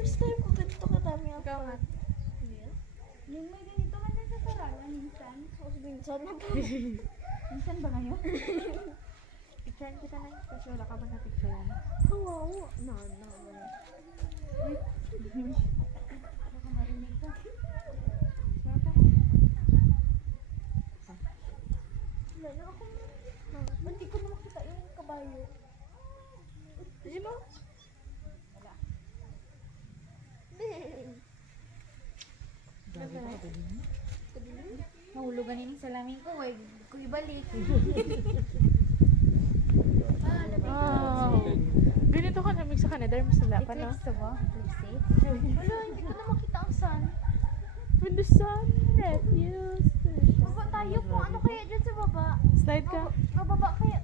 first time ko ganito kadami ang Ikaw nga. Yung may ganito man din sa Sarawan, minsan. Minsan na po. Minsan ba ngayon? Picturean kita na yung kasi wala ka ba na picturean? Oo. No. Baka marinig ka. Wala na ako. Hindi ko na makita yung kabayo. Di ba? Wala. Grabe ka ba din? Mahulugan yun yung salamin ko. Huwag ko ibalik. Wow. Ganito ka namig sa Canada, mas wala pa no? Eclipse ba? Eclipse? Wala, hindi ko na makita ang sun. When the sun refused to shine. Baba tayo kung ano kaya dyan sa baba. Slide ka. Mababa kaya